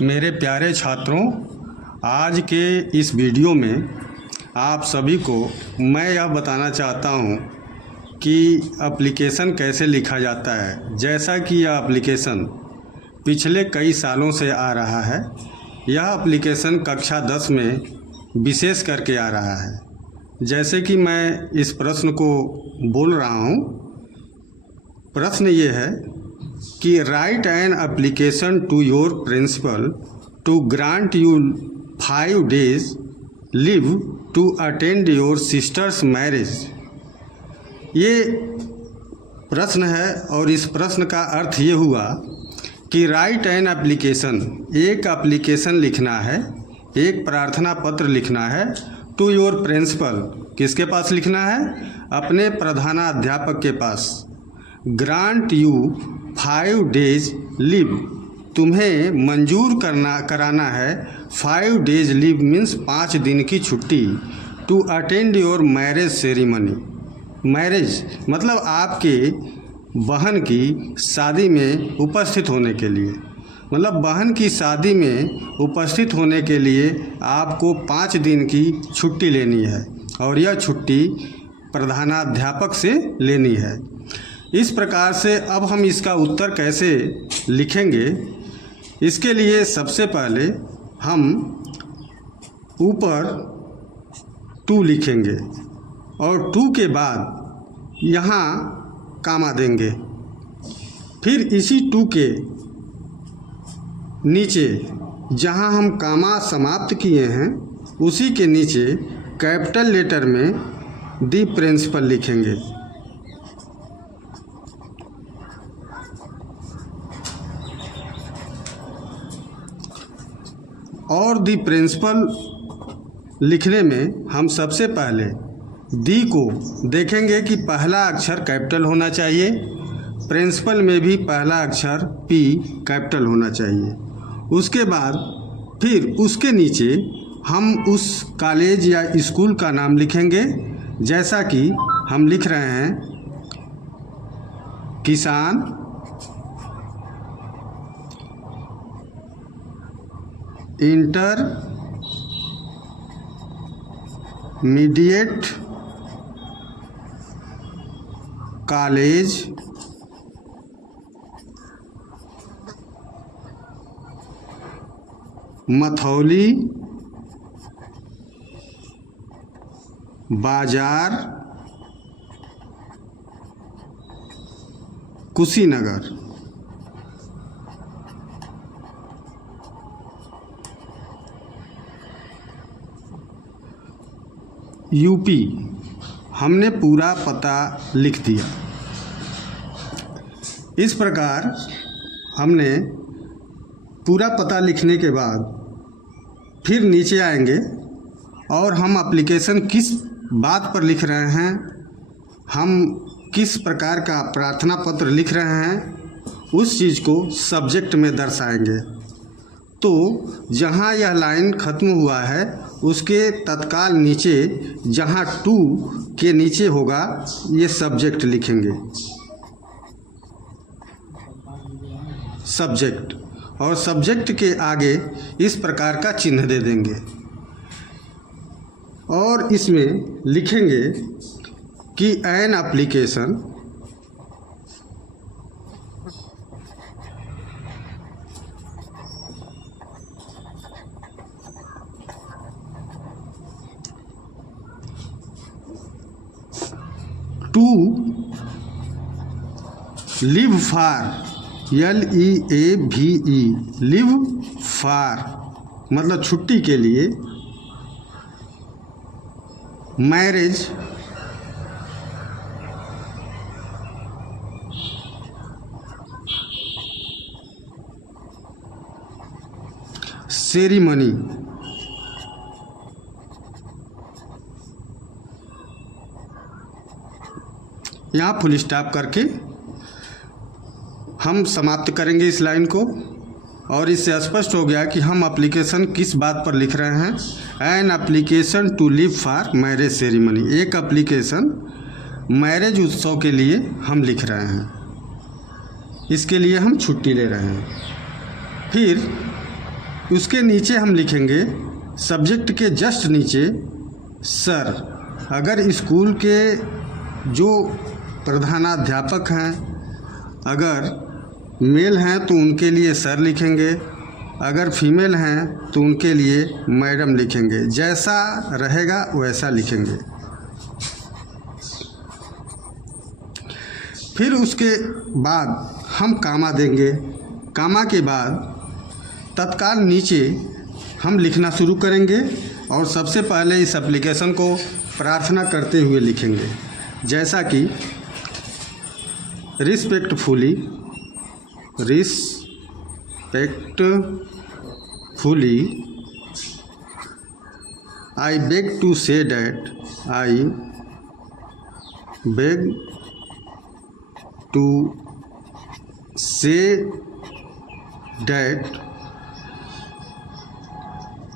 मेरे प्यारे छात्रों, आज के इस वीडियो में आप सभी को मैं यह बताना चाहता हूँ कि एप्लीकेशन कैसे लिखा जाता है। जैसा कि यह एप्लीकेशन पिछले कई सालों से आ रहा है, यह एप्लीकेशन कक्षा 10 में विशेष करके आ रहा है। जैसे कि मैं इस प्रश्न को बोल रहा हूँ, प्रश्न ये है कि write an application to your principal to grant you 5 days leave to attend your sister's marriage. ये प्रश्न है और इस प्रश्न का अर्थ ये हुआ कि राइट एन एप्लीकेशन, एक एप्लीकेशन लिखना है, एक प्रार्थना पत्र लिखना है टू योर प्रिंसिपल। किसके पास लिखना है? अपने प्रधानाध्यापक के पास। ग्रांट यू 5 days लीव, तुम्हें मंजूर कराना है 5 days लीव मीन्स 5 दिन की छुट्टी। To attend your marriage ceremony, marriage मतलब आपके बहन की शादी में उपस्थित होने के लिए, मतलब बहन की शादी में उपस्थित होने के लिए आपको 5 दिन की छुट्टी लेनी है और यह छुट्टी प्रधानाध्यापक से लेनी है। इस प्रकार से अब हम इसका उत्तर कैसे लिखेंगे, इसके लिए सबसे पहले हम ऊपर 2 लिखेंगे और 2 के बाद यहाँ कामा देंगे। फिर इसी 2 के नीचे जहाँ हम कामा समाप्त किए हैं उसी के नीचे कैपिटल लेटर में दी प्रिंसिपल लिखेंगे। और दी प्रिंसिपल लिखने में हम सबसे पहले दी को देखेंगे कि पहला अक्षर कैपिटल होना चाहिए, प्रिंसिपल में भी पहला अक्षर पी कैपिटल होना चाहिए। उसके बाद फिर उसके नीचे हम उस कॉलेज या स्कूल का नाम लिखेंगे। जैसा कि हम लिख रहे हैं किसान इंटरमीडिएट कॉलेज मथौली बाजार कुशीनगर। यूपी हमने पूरा पता लिख दिया। इस प्रकार हमने पूरा पता लिखने के बाद फिर नीचे आएंगे और हम एप्लीकेशन किस बात पर लिख रहे हैं, हम किस प्रकार का प्रार्थना पत्र लिख रहे हैं, उस चीज़ को सब्जेक्ट में दर्शाएंगे। तो जहाँ यह लाइन ख़त्म हुआ है उसके तत्काल नीचे जहाँ 2 के नीचे होगा ये सब्जेक्ट लिखेंगे, सब्जेक्ट, और सब्जेक्ट के आगे इस प्रकार का चिन्ह दे देंगे और इसमें लिखेंगे कि an application to leave for, LEAVE, leave for मतलब छुट्टी के लिए, मैरिज सेरेमनी, यहाँ फुल स्टॉप करके हम समाप्त करेंगे इस लाइन को। और इससे स्पष्ट हो गया कि हम एप्लीकेशन किस बात पर लिख रहे हैं। An application to leave for marriage ceremony, एक एप्लीकेशन मैरिज उत्सव के लिए हम लिख रहे हैं, इसके लिए हम छुट्टी ले रहे हैं। फिर उसके नीचे हम लिखेंगे सब्जेक्ट के जस्ट नीचे सर। अगर स्कूल के जो प्रधानाध्यापक हैं अगर मेल हैं तो उनके लिए सर लिखेंगे, अगर फीमेल हैं तो उनके लिए मैडम लिखेंगे। जैसा रहेगा वैसा लिखेंगे। फिर उसके बाद हम कामा देंगे। कामा के बाद तत्काल नीचे हम लिखना शुरू करेंगे और सबसे पहले इस एप्लीकेशन को प्रार्थना करते हुए लिखेंगे, जैसा कि respectfully I beg to say that I beg to say that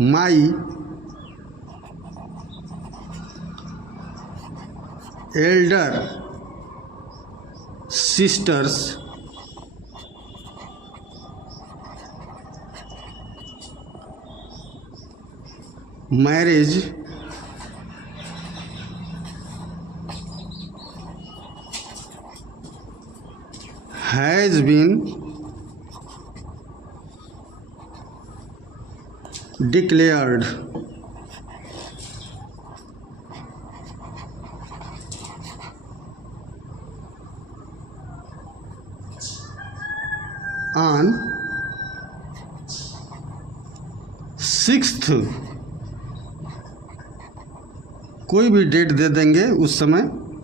my elder sister's marriage has been declared on 6th, कोई भी डेट दे देंगे उस समय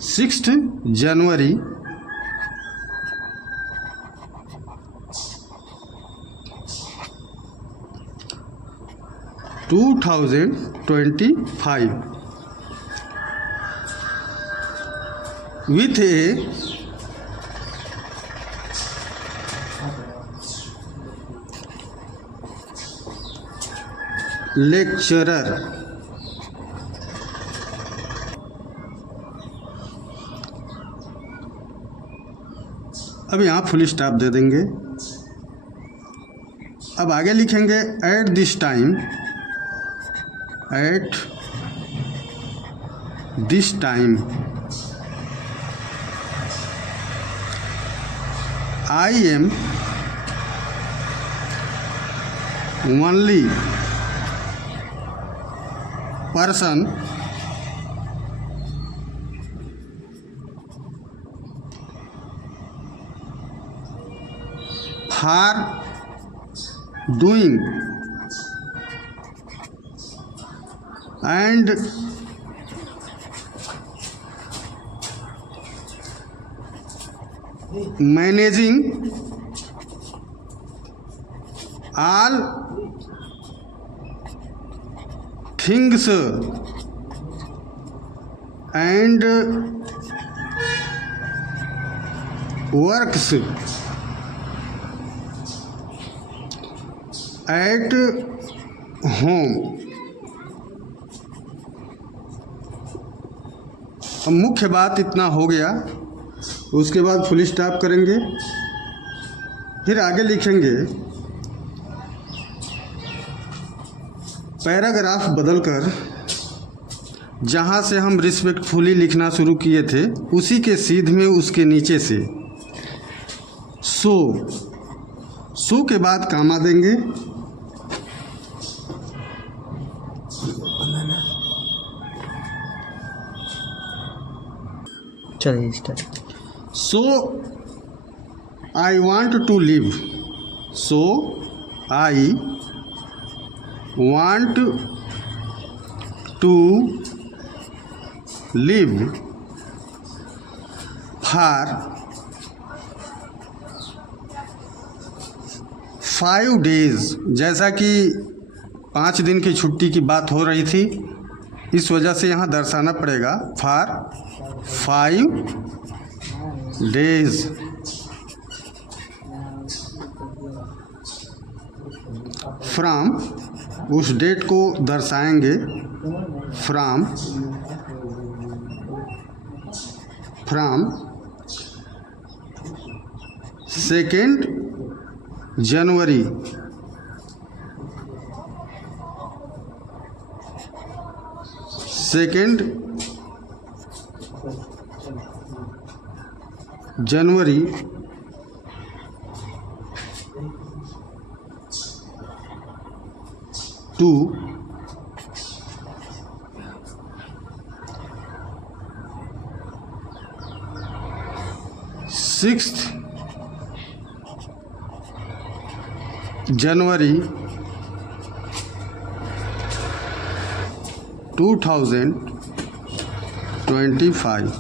6 जनवरी 2025 with a lecturer। अब यहाँ फुल स्टॉप दे देंगे। अब आगे लिखेंगे at this time I am only person for doing and managing all things and works at home। अब मुख्य बात इतना हो गया। उसके बाद फुल स्टॉप करेंगे। फिर आगे लिखेंगे पैराग्राफ बदलकर जहाँ से हम रिस्पेक्टफुली लिखना शुरू किए थे उसी के सीध में उसके नीचे से सो के बाद कामा देंगे। चलिए start. So I want to leave, so I want to leave for 5 days। जैसा कि 5 दिन की छुट्टी की बात हो रही थी, इस वजह से यहाँ दर्शाना पड़ेगा फॉर 5 days फ्रॉम, उस डेट को दर्शाएंगे from 2 January 2 January 6 January 2025।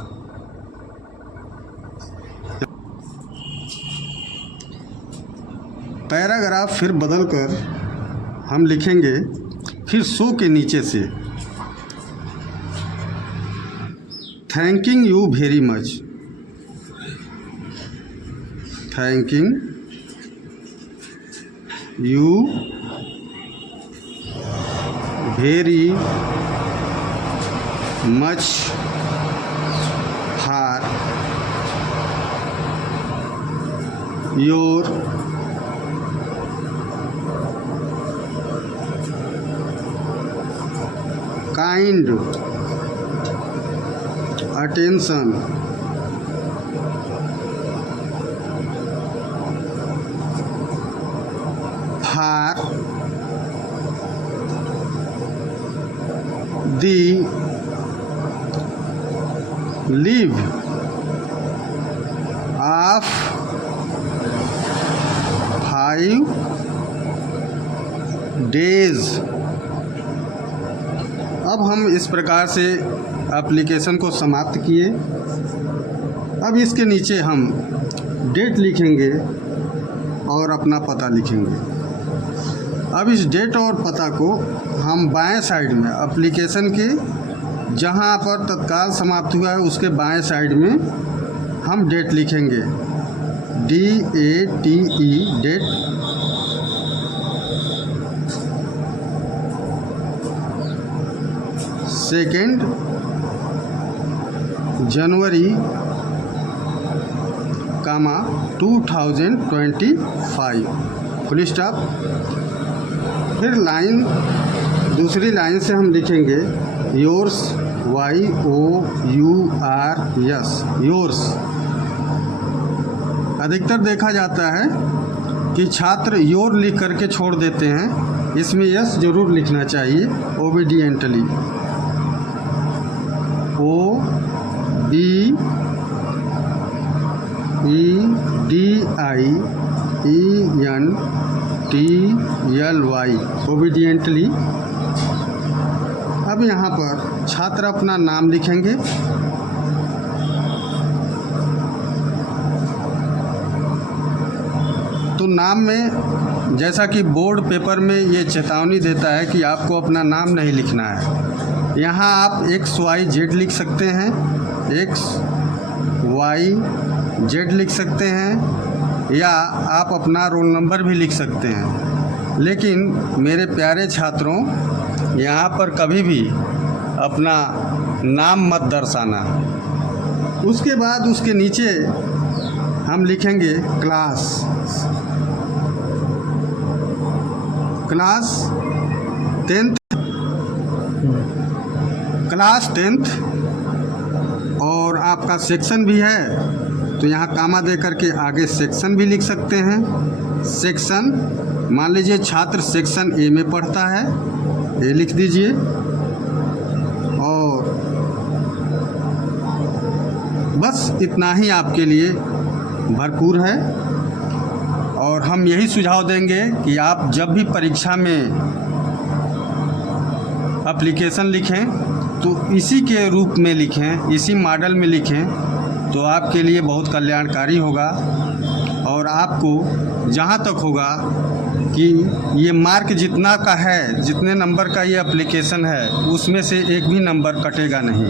Paragraph फिर बदलकर हम लिखेंगे फिर सो के नीचे से thanking you very much, thanking you very much for your kind attention for the leave of 5 days। अब हम इस प्रकार से एप्लीकेशन को समाप्त किए। अब इसके नीचे हम डेट लिखेंगे और अपना पता लिखेंगे। अब इस डेट और पता को हम बाएं साइड में एप्लीकेशन के जहां पर तत्काल समाप्त हुआ है उसके बाएं साइड में हम डेट लिखेंगे, DATE डेट। सेकेंड जनवरी 2025 फुल स्टॉप। फिर लाइन दूसरी लाइन से हम लिखेंगे योर्स, YOURS, योर्स। अधिकतर देखा जाता है कि छात्र योर लिख करके छोड़ देते हैं, इसमें यस जरूर लिखना चाहिए, ओबीडिएंटली, OBEDIENTLY, ओबीडिएंटली। अब यहाँ पर छात्र अपना नाम लिखेंगे। तो नाम में जैसा कि बोर्ड पेपर में ये चेतावनी देता है कि आपको अपना नाम नहीं लिखना है, यहाँ आप XYZ लिख सकते हैं, XYZ लिख सकते हैं, या आप अपना रोल नंबर भी लिख सकते हैं। लेकिन मेरे प्यारे छात्रों, यहाँ पर कभी भी अपना नाम मत दर्शाना। उसके बाद उसके नीचे हम लिखेंगे क्लास 10th और आपका सेक्शन भी है तो यहाँ कामा दे करके आगे सेक्शन भी लिख सकते हैं। सेक्शन मान लीजिए छात्र सेक्शन ए में पढ़ता है, ए लिख दीजिए। और बस इतना ही आपके लिए भरपूर है। और हम यही सुझाव देंगे कि आप जब भी परीक्षा में एप्लीकेशन लिखें तो इसी के रूप में लिखें, इसी मॉडल में लिखें, तो आपके लिए बहुत कल्याणकारी होगा। और आपको जहाँ तक होगा कि ये मार्क जितना का है, जितने नंबर का ये एप्लीकेशन है, उसमें से एक भी नंबर कटेगा नहीं।